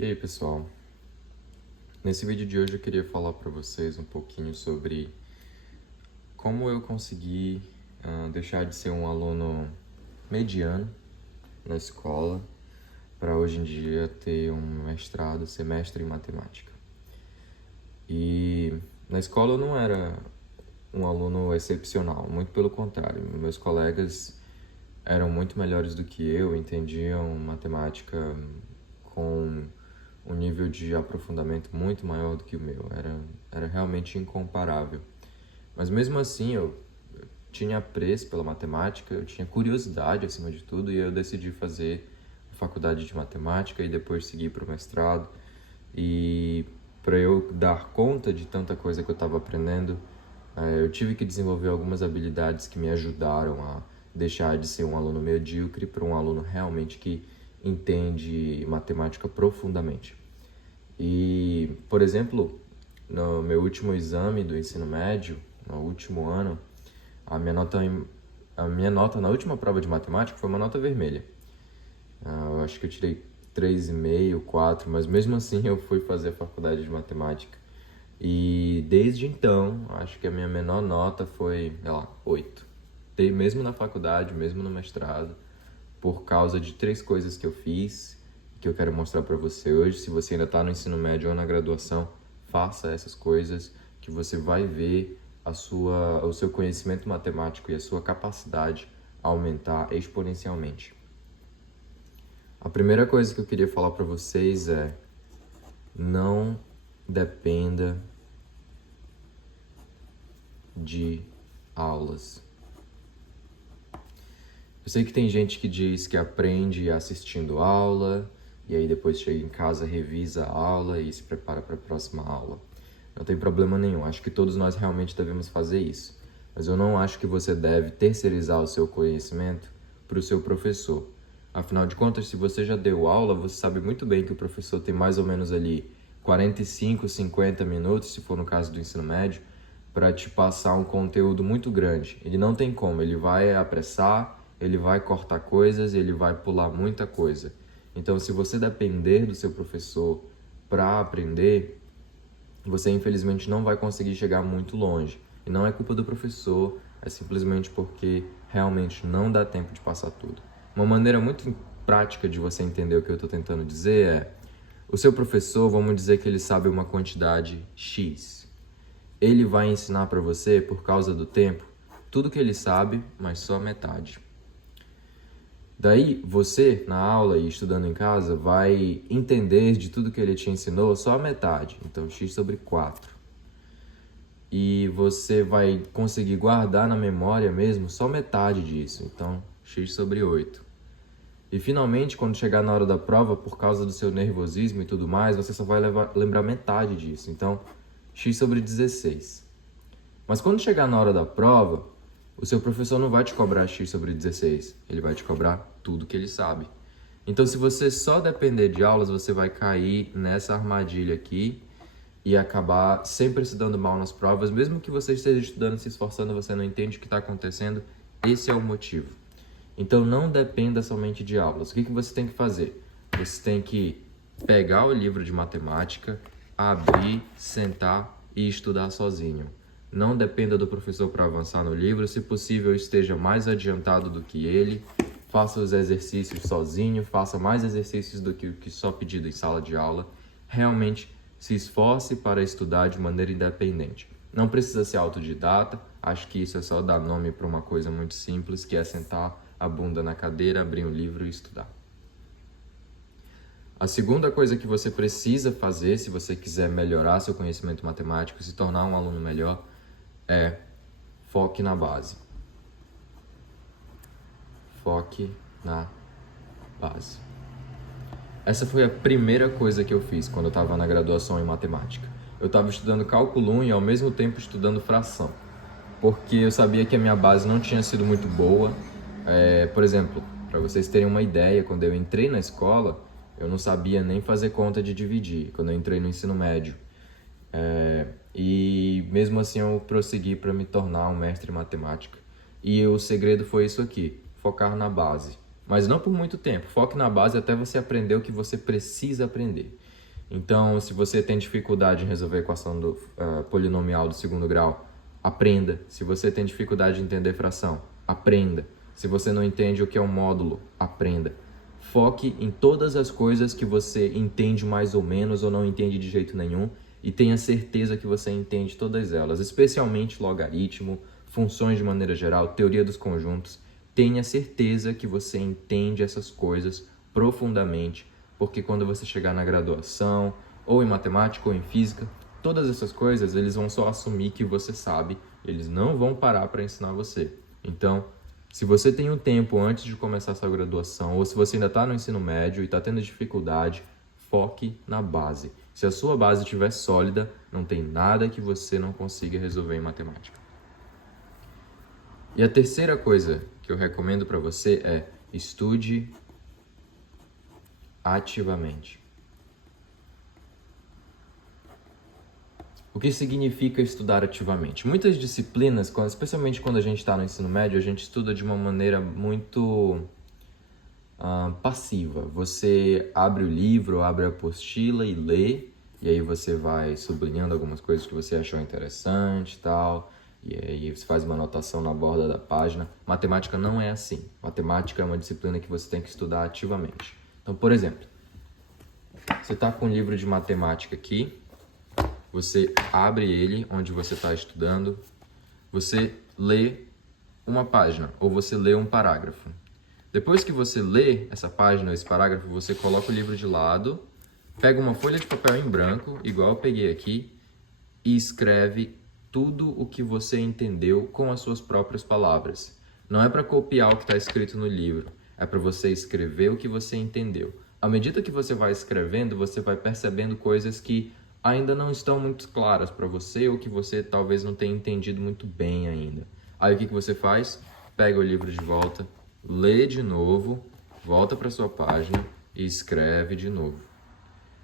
E aí, pessoal? Nesse vídeo de hoje eu queria falar para vocês um pouquinho sobre como eu consegui deixar de ser um aluno mediano na escola para hoje em dia ter um mestrado, ser mestre em matemática. E na escola eu não era um aluno excepcional, muito pelo contrário. Meus colegas eram muito melhores do que eu, entendiam matemática com um nível de aprofundamento muito maior do que o meu. Era realmente incomparável. Mas mesmo assim, eu tinha apreço pela matemática, eu tinha curiosidade acima de tudo, e eu decidi fazer a faculdade de matemática e depois seguir para o mestrado. E para eu dar conta de tanta coisa que eu estava aprendendo, eu tive que desenvolver algumas habilidades que me ajudaram a deixar de ser um aluno medíocre para um aluno realmente que entende matemática profundamente. E, por exemplo, no meu último exame do ensino médio, no último ano, a minha nota na última prova de matemática foi uma nota vermelha. Eu acho que eu tirei 3,5, 4, mas mesmo assim eu fui fazer a faculdade de matemática. E desde então, acho que a minha menor nota foi, 8. Mesmo na faculdade, mesmo no mestrado, por causa de 3 coisas que eu fiz, que eu quero mostrar para você hoje. Se você ainda está no ensino médio ou na graduação, faça essas coisas que você vai ver o seu conhecimento matemático e a sua capacidade aumentar exponencialmente. A primeira coisa que eu queria falar para vocês é: não dependa de aulas. Eu sei que tem gente que diz que aprende assistindo aula, e aí depois chega em casa, revisa a aula e se prepara para a próxima aula. Não tem problema nenhum, acho que todos nós realmente devemos fazer isso. Mas eu não acho que você deve terceirizar o seu conhecimento para o seu professor. Afinal de contas, se você já deu aula, você sabe muito bem que o professor tem mais ou menos ali 45, 50 minutos, se for no caso do ensino médio, para te passar um conteúdo muito grande. Ele não tem como, ele vai apressar, ele vai cortar coisas, ele vai pular muita coisa. Então, se você depender do seu professor para aprender, você infelizmente não vai conseguir chegar muito longe. E não é culpa do professor, é simplesmente porque realmente não dá tempo de passar tudo. Uma maneira muito prática de você entender o que eu estou tentando dizer é: o seu professor, vamos dizer que ele sabe uma quantidade X. Ele vai ensinar para você, por causa do tempo, tudo que ele sabe, mas só a metade. Daí, você, na aula e estudando em casa, vai entender de tudo que ele te ensinou só a metade. Então, x sobre 4. E você vai conseguir guardar na memória mesmo só metade disso. Então, x sobre 8. E, finalmente, quando chegar na hora da prova, por causa do seu nervosismo e tudo mais, você só vai lembrar metade disso. Então, x sobre 16. Mas quando chegar na hora da prova, o seu professor não vai te cobrar x sobre 16, ele vai te cobrar tudo que ele sabe. Então, se você só depender de aulas, você vai cair nessa armadilha aqui e acabar sempre se dando mal nas provas. Mesmo que você esteja estudando, se esforçando, você não entende o que está acontecendo. Esse é o motivo. Então, não dependa somente de aulas. O que você tem que fazer? Você tem que pegar o livro de matemática, abrir, sentar e estudar sozinho. Não dependa do professor para avançar no livro. Se possível, esteja mais adiantado do que ele. Faça os exercícios sozinho, faça mais exercícios do que o que só pedido em sala de aula. Realmente se esforce para estudar de maneira independente. Não precisa ser autodidata, acho que isso é só dar nome para uma coisa muito simples, que é sentar a bunda na cadeira, abrir um livro e estudar. A segunda coisa que você precisa fazer, se você quiser melhorar seu conhecimento matemático, se tornar um aluno melhor, é foque na base. Foque na base. Essa foi a primeira coisa que eu fiz quando eu estava na graduação em matemática. Eu estava estudando cálculo 1 e ao mesmo tempo estudando fração, porque eu sabia que a minha base não tinha sido muito boa. Por exemplo, para vocês terem uma ideia, quando eu entrei na escola, eu não sabia nem fazer conta de dividir, quando eu entrei no ensino médio. E mesmo assim eu prossegui para me tornar um mestre em matemática. E o segredo foi isso aqui: focar na base. mas não por muito tempo. Foque na base até você aprender o que você precisa aprender. Então, se você tem dificuldade em resolver a equação do polinomial do segundo grau, aprenda. Se você tem dificuldade em entender fração, aprenda. Se você não entende o que é um módulo, aprenda. Foque em todas as coisas que você entende mais ou menos ou não entende de jeito nenhum e tenha certeza que você entende todas elas, especialmente logaritmo, funções de maneira geral, teoria dos conjuntos. Tenha certeza que você entende essas coisas profundamente, porque quando você chegar na graduação, ou em matemática ou em física, todas essas coisas eles vão só assumir que você sabe, eles não vão parar para ensinar você. Então, se você tem um tempo antes de começar a sua graduação, ou se você ainda está no ensino médio e está tendo dificuldade, foque na base. Se a sua base estiver sólida, não tem nada que você não consiga resolver em matemática. E a terceira coisa que eu recomendo para você é estude ativamente. O que significa estudar ativamente? Muitas disciplinas, especialmente quando a gente está no ensino médio, a gente estuda de uma maneira muito passiva. Você abre o livro, abre a apostila e lê, e aí você vai sublinhando algumas coisas que você achou interessante e tal, e aí você faz uma anotação na borda da página. Matemática não é assim. Matemática é uma disciplina que você tem que estudar ativamente. Então, por exemplo, você está com um livro de matemática aqui, você abre ele onde você está estudando, você lê uma página ou você lê um parágrafo. Depois que você lê essa página, esse parágrafo, você coloca o livro de lado, pega uma folha de papel em branco, igual eu peguei aqui, e escreve tudo o que você entendeu com as suas próprias palavras. Não é para copiar o que está escrito no livro, é para você escrever o que você entendeu. À medida que você vai escrevendo, você vai percebendo coisas que ainda não estão muito claras para você ou que você talvez não tenha entendido muito bem ainda. Aí o que você faz? Pega o livro de volta, lê de novo, volta para sua página e escreve de novo.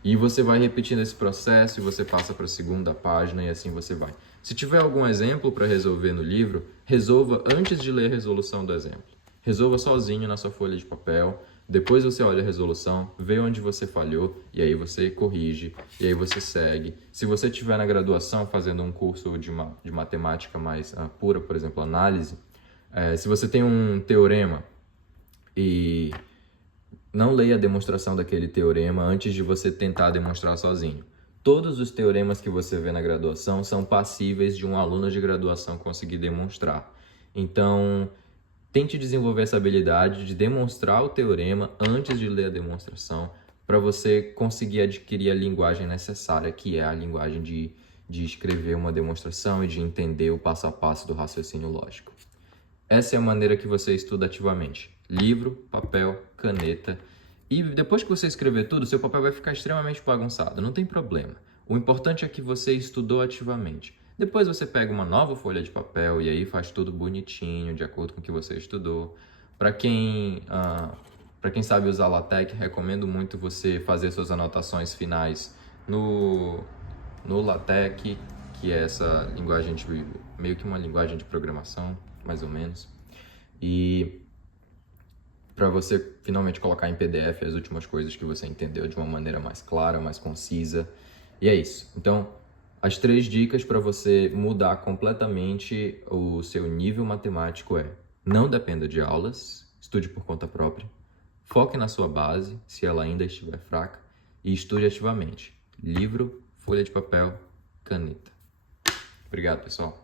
E você vai repetindo esse processo e você passa para a segunda página e assim você vai. Se tiver algum exemplo para resolver no livro, resolva antes de ler a resolução do exemplo. Resolva sozinho na sua folha de papel, depois você olha a resolução, vê onde você falhou e aí você corrige, e aí você segue. Se você estiver na graduação fazendo um curso de matemática mais pura, por exemplo, análise, se você tem um teorema e não leia a demonstração daquele teorema antes de você tentar demonstrar sozinho. Todos os teoremas que você vê na graduação são passíveis de um aluno de graduação conseguir demonstrar. Então, tente desenvolver essa habilidade de demonstrar o teorema antes de ler a demonstração para você conseguir adquirir a linguagem necessária, que é a linguagem de escrever uma demonstração e de entender o passo a passo do raciocínio lógico. Essa é a maneira que você estuda ativamente. Livro, papel, caneta. E depois que você escrever tudo, seu papel vai ficar extremamente bagunçado. Não tem problema. O importante é que você estudou ativamente. Depois você pega uma nova folha de papel e aí faz tudo bonitinho, de acordo com o que você estudou. Para quem sabe usar LaTeX, recomendo muito você fazer suas anotações finais no LaTeX, que é essa linguagem meio que uma linguagem de programação, mais ou menos. E para você finalmente colocar em PDF as últimas coisas que você entendeu de uma maneira mais clara, mais concisa. E é isso. Então, as 3 dicas para você mudar completamente o seu nível matemático é: não dependa de aulas, estude por conta própria, foque na sua base, se ela ainda estiver fraca, e estude ativamente. Livro, folha de papel, caneta. Obrigado, pessoal.